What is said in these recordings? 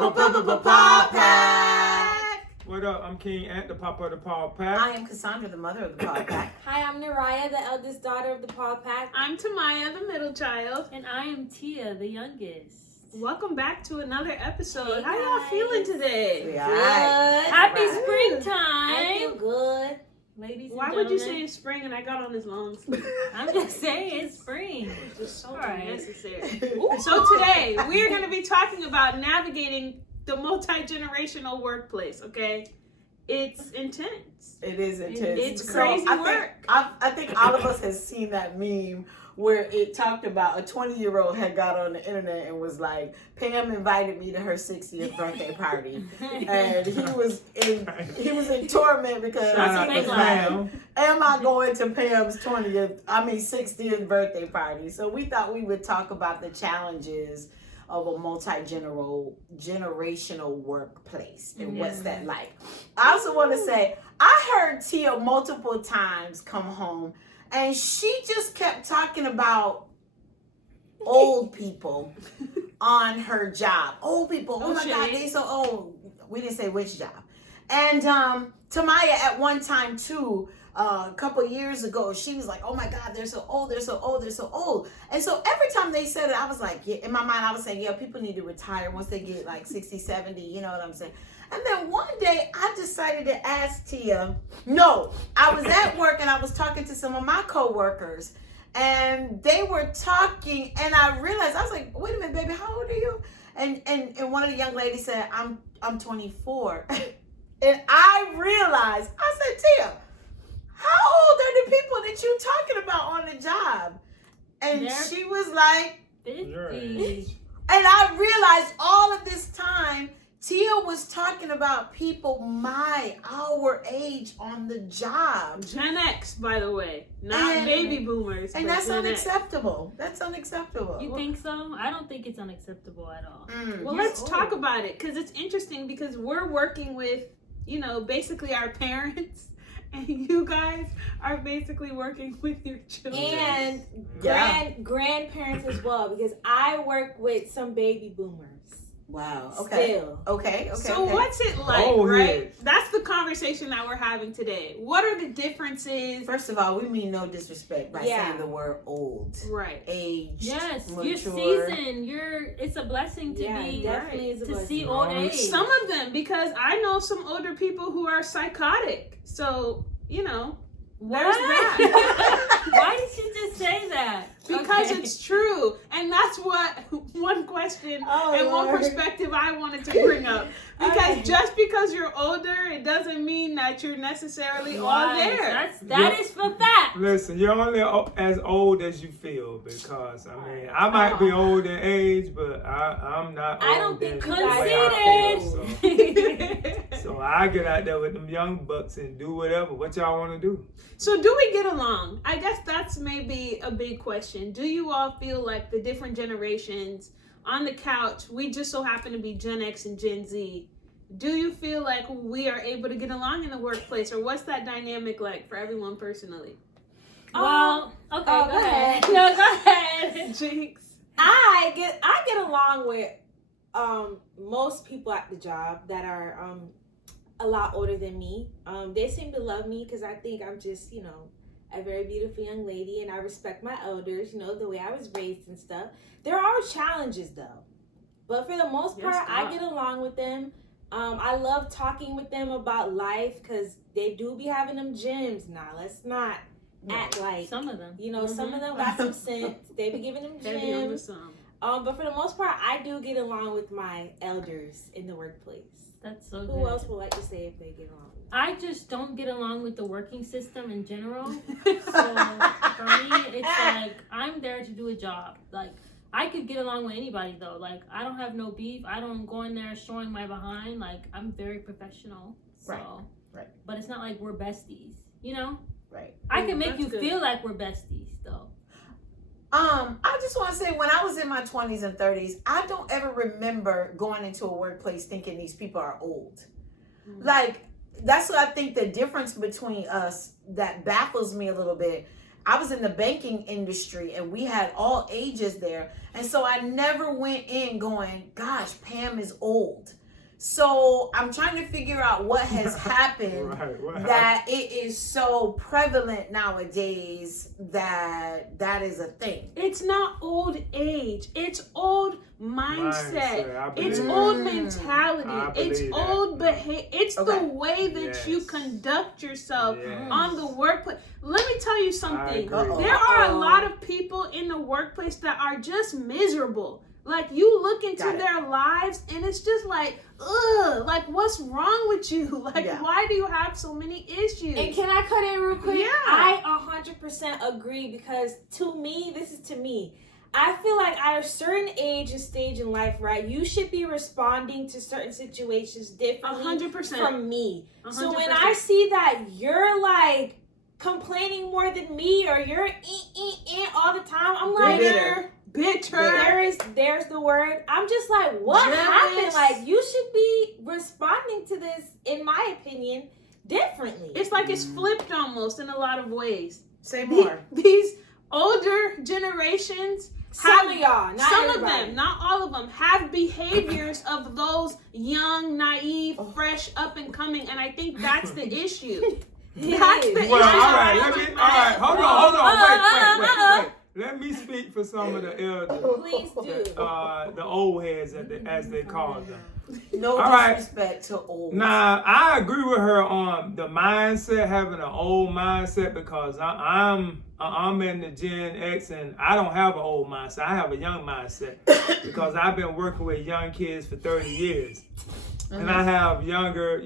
Paw Pack. What up? I'm King at the Papa of the Paw Pack. I am Cassandra, the mother of the Paw Pack. Hi, I'm Naraya, the eldest daughter of the Paw Pack. I'm Tamaya, the middle child. And I am Tia, the youngest. Welcome back to another episode. Hey, How y'all feeling today? We Good. alright. Happy I springtime! feel good. Ladies and Why gentlemen. would you say it's spring and I got on his lawn? I'm just saying it's spring. It's just so All right. unnecessary. So today, we are going to be talking about navigating the multi-generational workplace, okay? It's intense. It is intense. It's crazy work. I think all of us has seen that meme where it talked about a 20-year-old had got on the internet and was like, Pam invited me to her 60th birthday party. And he was in torment because Shout out he to was like, Pam. am I going to Pam's 60th birthday party? So we thought we would talk about the challenges of a multi-generational workplace and what's that like. I also want to say, I heard Tia multiple times come home and she just kept talking about old people on her job. Old people, oh my God, they so old. We didn't say which job. And Tamaya at one time too, a couple years ago, she was like, oh my God, they're so old, they're so old, they're so old. And so every time they said it, I was like, yeah, in my mind, I was saying, yeah, people need to retire once they get like 60, 70, you know what I'm saying? And then one day I decided to ask Tia, no, I was at work and I was talking to some of my coworkers and they were talking and I realized, I was like, wait a minute, baby, how old are you? And one of the young ladies said, I'm 24. And I realized, I said, Tia, how old are the people that you talking about on the job? And she was like, 50. and I realized all of this time, Tia was talking about people our age on the job. Gen X, by the way, not baby boomers. And but that's Gen X. unacceptable. That's unacceptable. You think so? I don't think it's unacceptable at all. Well, let's talk about it because it's interesting because we're working with, basically our parents. And you guys are basically working with your children. And grandparents as well, because I work with some baby boomers. Wow. Okay. Still. Okay. So what's it like, right? That's the conversation that we're having today. What are the differences? First of all, we mean no disrespect by saying the word old. Right. Age. Yes, mature. you're seasoned. It's a blessing to be definitely is a to blessing. see old age. Some of them, because I know some older people who are psychotic. So, there's that. Why did you just say that? Because it's true. And that's what one question one perspective I wanted to bring up. Because just because you're older, it doesn't mean that you're necessarily all there. That is for fact. Listen, you're only as old as you feel because, I might be old in age, but I'm not old. I don't think in the way I feel, so I get out there with them young bucks and do whatever. What y'all want to do? So do we get along? I guess that's maybe a big question. Do you all feel like the different generations on the couch, we just so happen to be Gen X and Gen Z, do you feel like we are able to get along in the workplace, or what's that dynamic like for everyone personally? Well, okay, go ahead. No, go ahead. Jinx. I get along with most people at the job that are a lot older than me. They seem to love me because I think I'm just, a very beautiful young lady, and I respect my elders, the way I was raised and stuff. There are challenges though, but for the most part, I get along with them. I love talking with them about life because they do be having them gems. Now, let's not act like some of them. Some of them got some sense. They be giving them gems. But for the most part, I do get along with my elders in the workplace. That's so good. Who else would like to say if they get along? I just don't get along with the working system in general. So for me, it's like I'm there to do a job. Like I could get along with anybody though. Like I don't have no beef. I don't go in there showing my behind. Like I'm very professional. So, right. But it's not like we're besties. Right. I can make you feel like we're besties though. I just want to say when I was in my 20s and 30s, I don't ever remember going into a workplace thinking these people are old. Like that's what I think the difference between us that baffles me a little bit I was in the banking industry and we had all ages there. And so I never went in going, gosh, Pam is old. So I'm trying to figure out what has happened that it is so prevalent nowadays that is a thing. It's not old age. It's old mindset. It's old mentality. It's old behavior. It's the way that you conduct yourself on the workplace. Let me tell you something. There are a lot of people in the workplace that are just miserable. Like, you look into their lives and it's just like, ugh, like, what's wrong with you? Like, why do you have so many issues? And can I cut in real quick? Yeah. I 100% agree, because to me, this is to me. I feel like at a certain age and stage in life, right, you should be responding to certain situations differently 100%. from me. 100%. So when I see that you're like complaining more than me, or you're all the time, I'm like, bitter. There's the word. I'm just like, what happened? Like, you should be responding to this, in my opinion, differently. It's like it's flipped almost in a lot of ways. Say more. These older generations, some of y'all, not some everybody. of them, not all of them, have behaviors of those young, naive, fresh, up and coming, and I think that's the issue. That's the issue. All right, hold on, wait. Let me speak for some of the elders. Please do. The old heads, as they call them. No disrespect to old. Now, I agree with her on the mindset, having an old mindset, because I'm in the Gen X and I don't have an old mindset. I have a young mindset because I've been working with young kids for 30 years. And I have younger,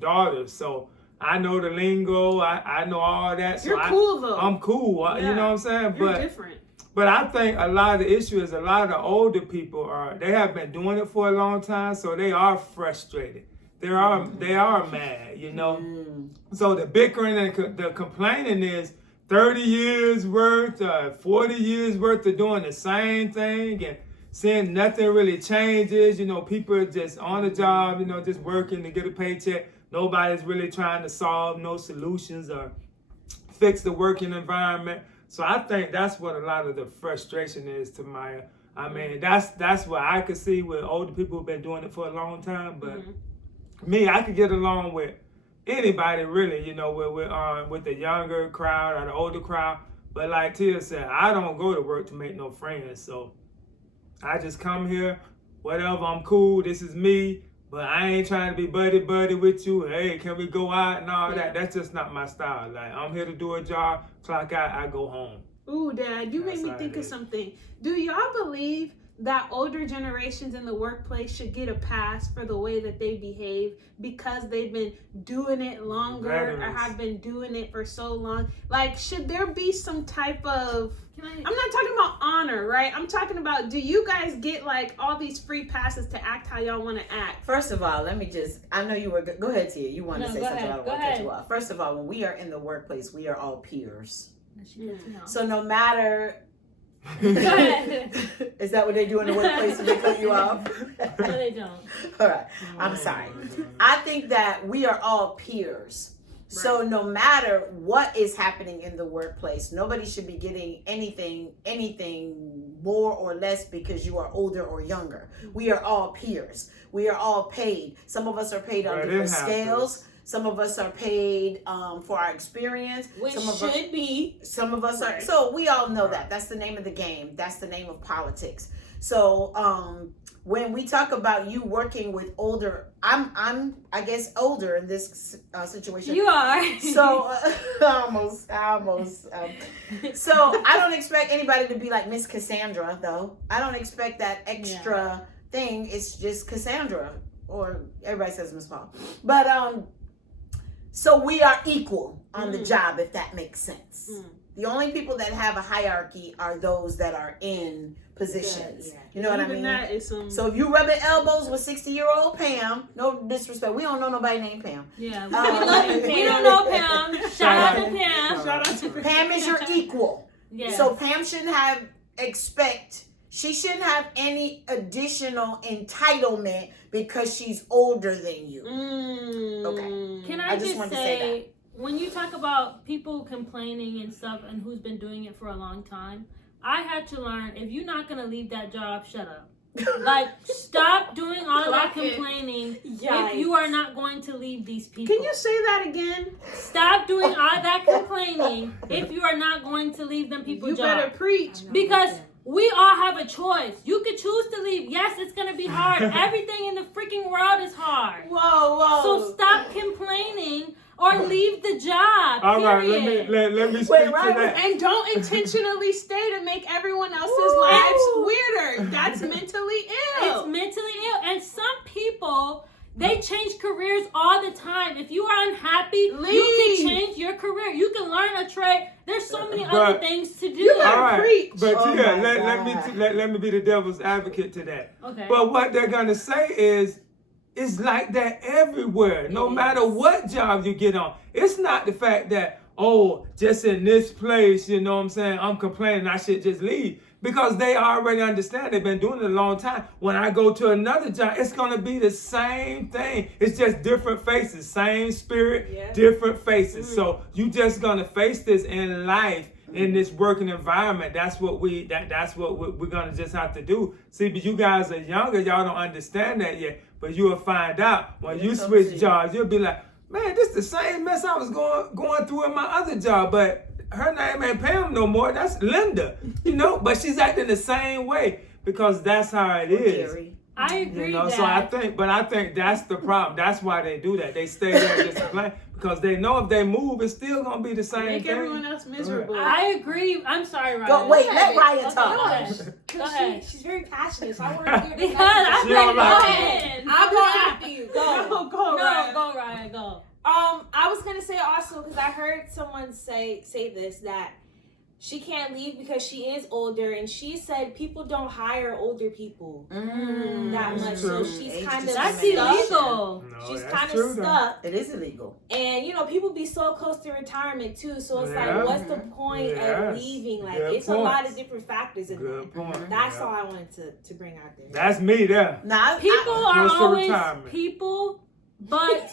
daughters. So I know the lingo. I know all that. So You're cool, though. I'm cool. You know what I'm saying? You're different. But I think a lot of the issue is a lot of the older people they have been doing it for a long time, so they are frustrated. They are mad, So the bickering and the complaining is 30 years worth, 40 years worth of doing the same thing and seeing nothing really changes. People are just on the job, just working to get a paycheck. Nobody's really trying to solve no solutions or fix the working environment. So I think that's what a lot of the frustration is, to Maya. I mean, that's what I could see with older people who've been doing it for a long time. But me, I could get along with anybody really, with the younger crowd or the older crowd. But like Tia said, I don't go to work to make no friends. So I just come here, whatever, I'm cool, this is me. But I ain't trying to be buddy with you. Hey, can we go out and all that? That's just not my style. Like, I'm here to do a job, clock out, I go home. Ooh, Dad, you made me think of something. Do y'all believe that older generations in the workplace should get a pass for the way that they behave because they've been doing it longer or have been doing it for so long? Like, should there be some type of... I'm not talking about honor, right? I'm talking about, do you guys get like all these free passes to act how y'all want to act? First of all, I know you were, go ahead, Tia. You want to say something, I don't want to cut you off. First of all, when we are in the workplace, we are all peers. So no matter... Is that what they do in the workplace when they cut you off? No, they don't. All right. I'm sorry. I think that we are all peers. Right. So no matter what is happening in the workplace, nobody should be getting anything more or less because you are older or younger. We are all peers. We are all paid. Some of us are paid on different scales. Some of us are paid for our experience. Which some of us are. So we all know that. That's the name of the game. That's the name of politics. So when we talk about you working with older, I'm I guess older in this situation. You are. So almost. So I don't expect anybody to be like Miss Cassandra, though. I don't expect that extra thing. It's just Cassandra, or everybody says Miss Paul. But so we are equal on the job, if that makes sense. The only people that have a hierarchy are those that are in positions. You know what I mean? So if you rubbing elbows with 60-year-old Pam, no disrespect, we don't know nobody named Pam. Yeah, we love you, Pam. We don't know Pam. Shout out to Pam. Shout out to Pam. Pam is your equal. Yes. So Pam shouldn't have she shouldn't have any additional entitlement because she's older than you. Okay. Can I just wanted to say that. when you talk about people complaining and stuff and who's been doing it for a long time, I had to learn, if you're not going to leave that job, shut up. Like, stop doing all of that complaining if you are not going to leave these people. Can you say that again? Stop doing all that complaining if you are not going to leave them people You jobs. better preach. Because we all have a choice. You could choose to leave. Yes, it's going to be hard. Everything in the freaking world is hard. Whoa. So stop complaining or leave the job. All right, period. let me speak to that. And don't intentionally stay to make everyone else's lives weirder. That's mentally ill. It's mentally ill. And some people, they change careers all the time. If you are unhappy, you can change your career. You can learn a trade. There's so many other things to do. All right, preach. but Oh Tia, my let me be the devil's advocate to that. Okay. But what they're gonna say is, it's like that everywhere. No matter what job you get on, it's not the fact that, oh, just in this place, you know what I'm saying, I'm complaining I should just leave. Because they already understand, they've been doing it a long time. When I go to another job, it's gonna be the same thing. It's just different faces, same spirit, different faces. So you just gonna face this in life, in this working environment. That's what we're gonna just have to do. See, but you guys are younger, y'all don't understand that yet. But you'll find out when you switch jobs, you'll be like, man, this is the same mess I was going through in my other job, but her name ain't Pam no more. That's Linda, you know. But she's acting the same way because that's how it is. I agree. You know, that. so I think that's the problem. That's why they do that. They stay there and just complain because they know if they move, it's still gonna be the same Make thing. everyone else miserable. I agree. I'm sorry, Ryan. Go, wait, let Ryan Go talk. ahead. Go ahead. She's very passionate, so I want to hear Because that. I'm She don't like, like go it. ahead. I'll go after you. Go. Go, Ryan. Go, Ryan, go. I was gonna say also because I heard someone say this, that she can't leave because she is older, and she said people don't hire older people that much, so she's kind of That's stuck. illegal. No, She's that's kind true, of though. stuck, It is illegal. and you know people be so close to retirement too. So it's Yeah. like, what's the point of leaving? Like, Good it's a lot points. of different factors in Good there. point. That's Yeah. all I wanted to bring out there. That's me there. Now, People are Close to always retirement. people, but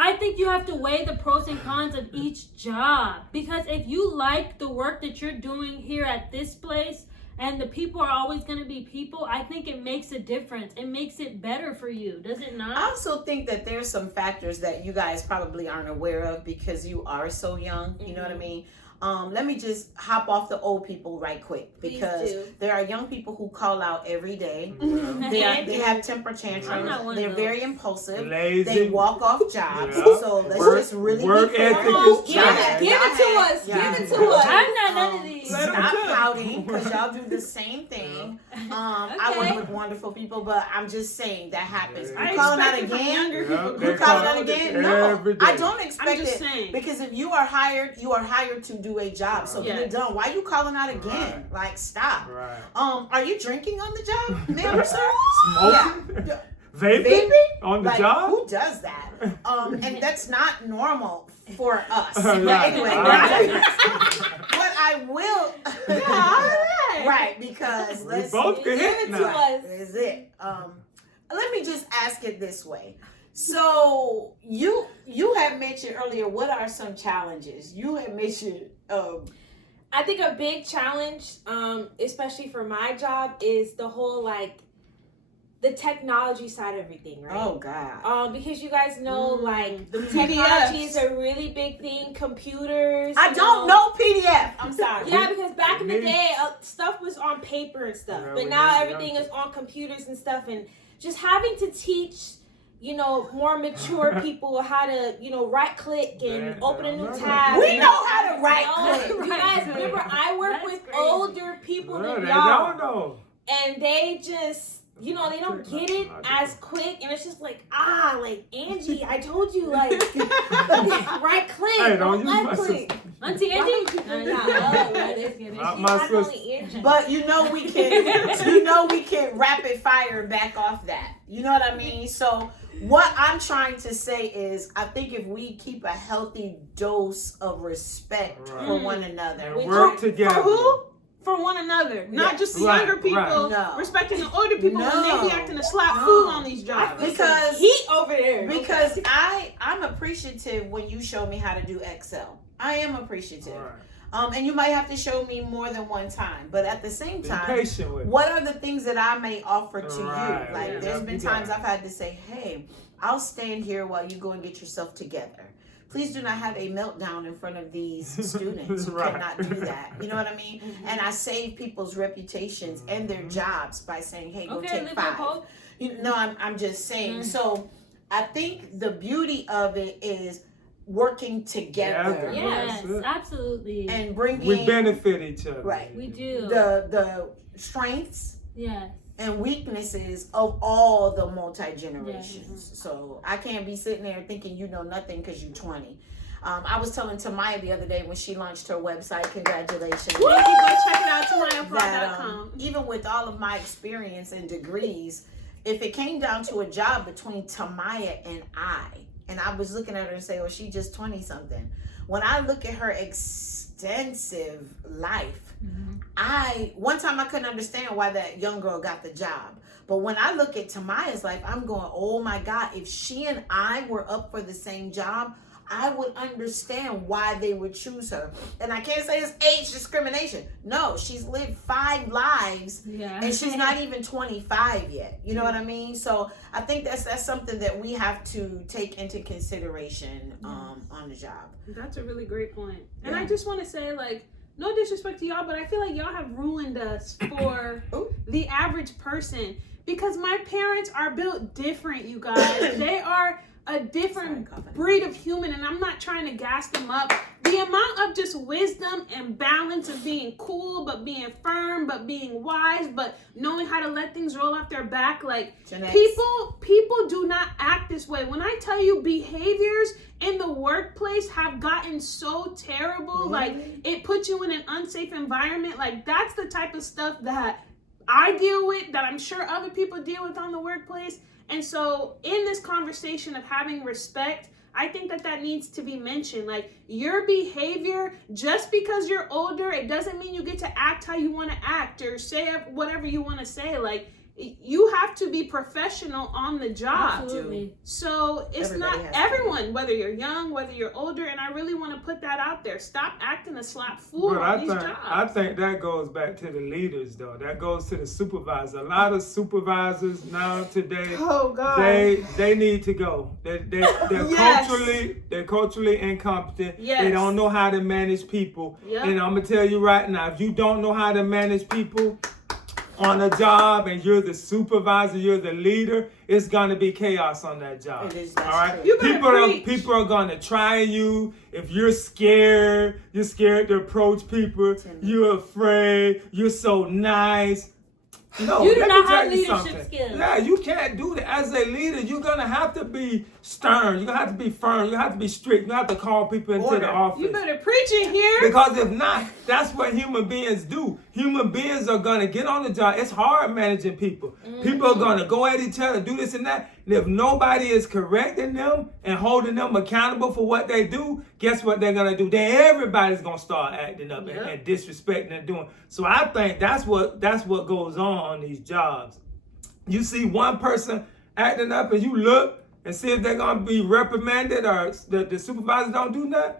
I think you have to weigh the pros and cons of each job. Because if you like the work that you're doing here at this place and the people are always going to be people, I think it makes a difference. It makes it better for you, does it I not? also think that there's some factors that you guys probably aren't aware of because you are so young. You know what I mean? Let me just hop off the old people right quick because there are young people who call out every day. They have temper tantrums. They're very impulsive. Lazy. They walk off jobs. Yeah. So let's Work- just really work be clear. ethic is Give it to us. Yeah. Give it to us. I'm not none of these. Stop pouting because y'all do the same thing. I work with wonderful people, but I'm just saying that happens. Yeah. You calling out again? You calling out again? No, Every day. I don't I'm expect just it saying. because if you are hired to do a job. So get it done. Why you calling out again? Right. Like, stop. Right. Are you drinking on the job, ma'am or sir? Smoking? Yeah. Vaping? On the Like, job? who does that? And that's not normal for us. Right. But anyway, Right. what I will, right? Because We let's both can hit now. Right, is it? Let me just ask it this way. So you had mentioned earlier. What are some challenges you had mentioned? I think a big challenge, especially for my job, is the whole like the technology side of everything, right? Oh God. Because you guys know, like The technology is PDFs. a really big thing. Computers. I you don't know PDF. I'm sorry. Yeah, because back in the Me. day, stuff was on paper and stuff, Yeah, but we now did, everything yeah. is on computers and stuff, and just having to teach, more mature people how to, right click and Man, open a I new know tab. We and- know how to right No, click. you guys remember I work That's with crazy. older people Well, than they y'all, don't know. and they just. They don't get it as quick, and it's just like, like Angie, I told you, like, right click, Hey, don't don't use my left click. sister. Auntie Why Angie? don't you bring that up? Like, Just Not she's my not sister. only Angie. But we can rapid fire back off that. You know what I mean? So what I'm trying to say is I think if we keep a healthy dose of respect Right. for one another. And work together. For who? for one another, not Yes. just the Right, younger people right. No. respecting the older people when they be No. acting to slap No. food on these jobs. Because heat over there. Because I'm appreciative when you show me how to do Excel. I am appreciative. Right. And you might have to show me more than one time, but at the same Be time, patient with it. what are the things that I may offer to Right. you? Like, Yeah. there's been You got times it. I've had to say, hey, I'll stand here while you go and get yourself together. Please do not have a meltdown in front of these students. You Right. cannot do that. You know what I mean? And I save people's reputations and their jobs by saying, hey, go Okay, take live 5. hope. I'm just saying. So I think the beauty of it is working together Yeah. Yes, That's it. absolutely. and bringing We benefit each other. Right. We do. the strengths Yes. and weaknesses of all the multi-generations. So I can't be sitting there thinking you know nothing because you're 20. I was telling Tamaya the other day when she launched her website, congratulations. Thank you. Go check it out, that TamayaPod.com. even with all of my experience and degrees, if it came down to a job between Tamaya and I was looking at her and say, oh, she just 20 something. When I look at her extensive life, one time I couldn't understand why that young girl got the job. But when I look at Tamaya's life, I'm going, oh my God, if she and I were up for the same job, I would understand why they would choose her. And I can't say it's age discrimination. No, she's lived 5 lives Yeah. and she's not even 25 yet. You know what I mean? So I think that's something that we have to take into consideration on the job. That's a really great point. And Yeah. I just want to say, like, no disrespect to y'all, but I feel like y'all have ruined us for Ooh. the average person because my parents are built different, you guys. They are a different Sorry, coughing. breed of human, and I'm not trying to gas them up. The amount of just wisdom and balance of being cool, but being firm, but being wise, but knowing how to let things roll off their back, like Jeanette. people do not act this way. When I tell you behaviors in the workplace have gotten so terrible, like it puts you in an unsafe environment, like that's the type of stuff that I deal with, that I'm sure other people deal with on the workplace. And so in this conversation of having respect, I think that needs to be mentioned. Like, your behavior, just because you're older, it doesn't mean you get to act how you want to act or say whatever you want to say. Like, you have to be professional on the job. Absolutely. So it's Everybody not has to everyone, whether you're young, whether you're older, and I really want to put that out there. Stop acting a slap fool But on these I jobs. think that goes back to the leaders, though. That goes to the supervisor. A lot of supervisors now today, Oh God. they need to go. They're Yes. culturally incompetent. Yes. They don't know how to manage people. Yep. And I'm gonna tell you right now, if you don't know how to manage people on a job and you're the supervisor, you're the leader, it's gonna be chaos on that job. It is, all that's right. true. You better preach. People are gonna try you. If you're scared to approach people. You're afraid. You're so nice. No, You do let not me tell have you leadership something. skills. Yeah, you can't do that. As a leader, you're gonna have to be stern. You're gonna have to be firm. You're gonna have to be strict. You have to call people into Order. the office. You better preach it here. Because if not, that's what human beings do. Human beings are going to get on the job. It's hard managing people. People are going to go at each other, do this and that. And if nobody is correcting them and holding them accountable for what they do, guess what they're going to do? Then everybody's going to start acting up and disrespecting and doing. So I think that's what goes on these jobs. You see one person acting up and you look and see if they're going to be reprimanded or the supervisor don't do nothing.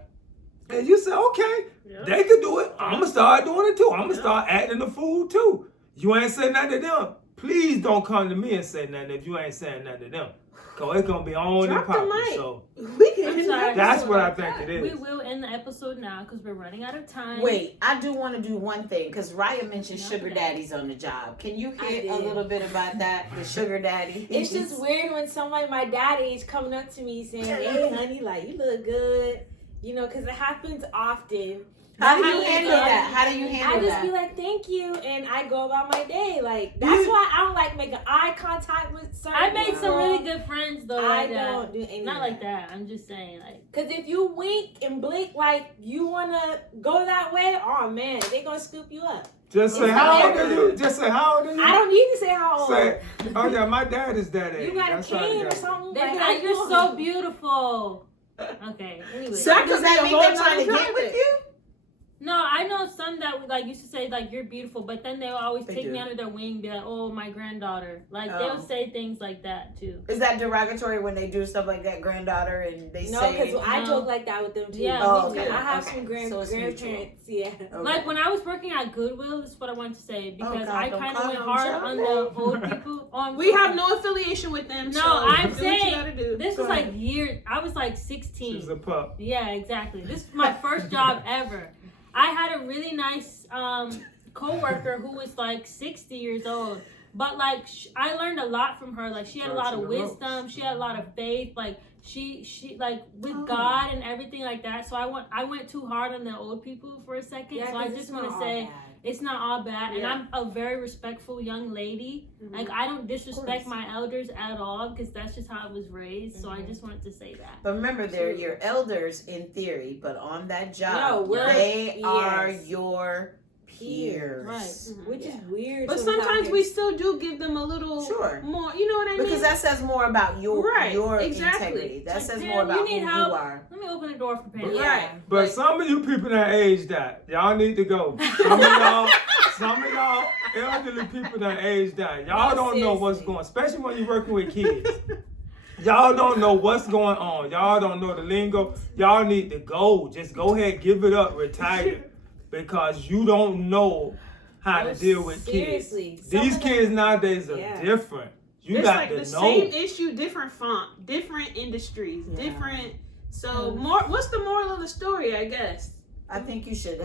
And you say, okay, they could do it. I'm going to start doing it too. I'm going to start acting the fool too. You ain't saying nothing to them. Please don't come to me and say nothing if you ain't saying nothing to them. Because it's going to be on and Drop the popping. mic. So We can I'm end sorry. the that's episode what I like think that. it We is. will end the episode now because we're running out of time. Wait, I do want to do one thing because Raya mentioned No, sugar but- daddies on the job. Can you I hit a did. little bit about that? The sugar daddy. It's just weird when somebody my dad age coming up to me saying, "Hey, honey, like you look good," you know, because it happens often. How do you How handle that? How do you handle I just that? be like, "Thank you," and I go about my day. Like that's why I don't like making eye contact with certain I made some people. really good friends though. I like that. don't do any Not of like that. I'm just saying, like, Cause if you wink and blink like you wanna go that way, oh man, they gonna scoop you up. Just say, It's how old are hilarious. you? Just say, how old are you? I don't need to say how old. Say, oh yeah, my dad is that age. You got a That's right, cane or yeah. something? they be how like, you "You're doing?" so beautiful." Okay. Anyway. So- Does that mean they're trying to get private. with you? No, I know some that would, like, used to say, like, you're beautiful, but then they'll always They take do. me under their wing and be like, oh, my granddaughter. Like, Oh. they'll say things like that, too. Is that derogatory when they do stuff like that, granddaughter, and they No, say? because I joke like that with them too. Yeah, Oh, me too. okay. I have Okay. some So it's mutual. grandparents. Yeah. Okay. Like, when I was working at Goodwill, this is what I wanted to say, because God, I don't kind call of went them hard child on the names. old people. Oh, I'm We sorry. have no affiliation with them. No, so I'm do what saying you gotta do. This Go was like ahead. years. I was like 16. She's a pup. Yeah, exactly. This was my first job ever. I had a really nice co-worker who was like 60 years old. But like I learned a lot from her. Like she had a lot of wisdom. She had a lot of faith. Like she like with God and everything like that. So I went too hard on the old people for a second. Yeah, so I 'cause just it's want not to all say bad. it's not all bad. And Yeah. I'm a very respectful young lady. Mhm. Like I don't disrespect course. my elders at all because that's just how I was raised. So I just wanted to say that. But remember, they're your elders in theory, but on that job, No, we're- they are yes. your peers. Right. Which is weird. But sometimes we still do give them a little Sure. more. You know what I mean? Because that says more about your Right, your exactly. integrity. That Like, says damn, more you about need who help. you are. Let me open the door for Pam. Yeah. Right. But Like- some of you people that aged that, y'all need to go. Some of y'all elderly people that aged that, y'all No, don't know what's seriously. going, especially when you're working with kids. Y'all don't know what's going on. Y'all don't know the lingo. Y'all need to go. Just go ahead, give it up, retire, because you don't know how to deal with seriously. kids. Some These of them- kids nowadays are Yeah. different. You It's got like to the know. same issue, different font, different industries, Yeah. different. So more. What's the moral of the story? I guess. I think you should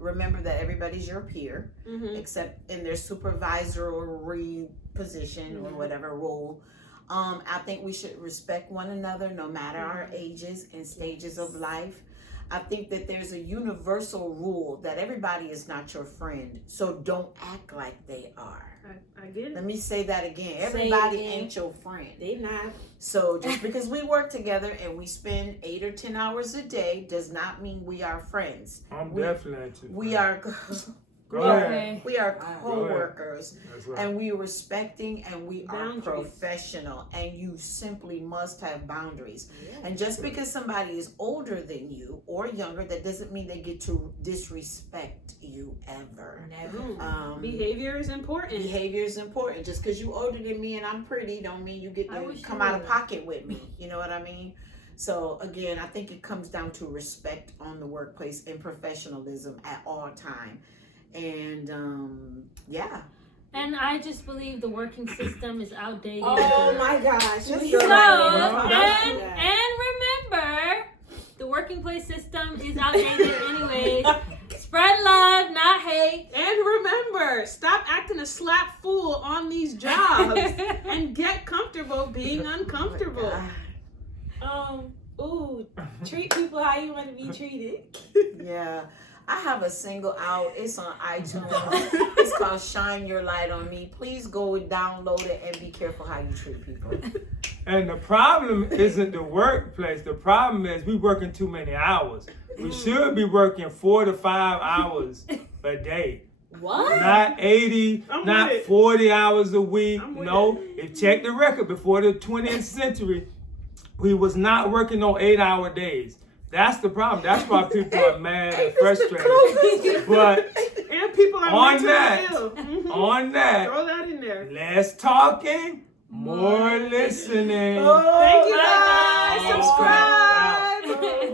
remember that everybody's your peer, Mm-hmm. except in their supervisory position or whatever role. I think we should respect one another no matter our ages and stages of life. I think that there's a universal rule that everybody is not your friend, so don't act like they are. I get it. Let me say that again. Say Everybody it again. ain't your friend. They not. So just because we work together and we spend 8 or 10 hours a day does not mean we are friends. I'm we- definitely at you. We are Go we are- ahead. we are Wow. co-workers. That's right. And we are respecting and we are Boundaries. professional, and you simply must have boundaries. And just because somebody is older than you or younger, that doesn't mean they get to disrespect you ever. Never. Behavior is important. Behavior is important. Just because you older than me and I'm pretty don't mean you get I to wish come you out of would. pocket with me. You know what I mean? So again, I think it comes down to respect on the workplace and professionalism at all time. And yeah. And I just believe the working system is outdated. Oh my gosh. Just We go don't right even in. talk about and that. remember, the working place system is outdated anyways. Spread love, not hate. And remember, stop acting a slap fool on these jobs and get comfortable being uncomfortable. Ooh, treat people how you want to be treated. Yeah. I have a single out. It's on iTunes. It's called Shine Your Light on Me. Please go and download it and be careful how you treat people. And the problem isn't the workplace. The problem is we working too many hours. We should be working 4 to 5 hours a day. What? Not 80, I'm not with it. 40 hours a week. I'm with No, if check the record before the 20th century, we was not working on 8-hour days. That's the problem. That's why people are mad and frustrated. But And people are On mentally that, ill. Mhm. on that, Throw that in there. less talking, more listening. Thank you guys. Bye. Subscribe.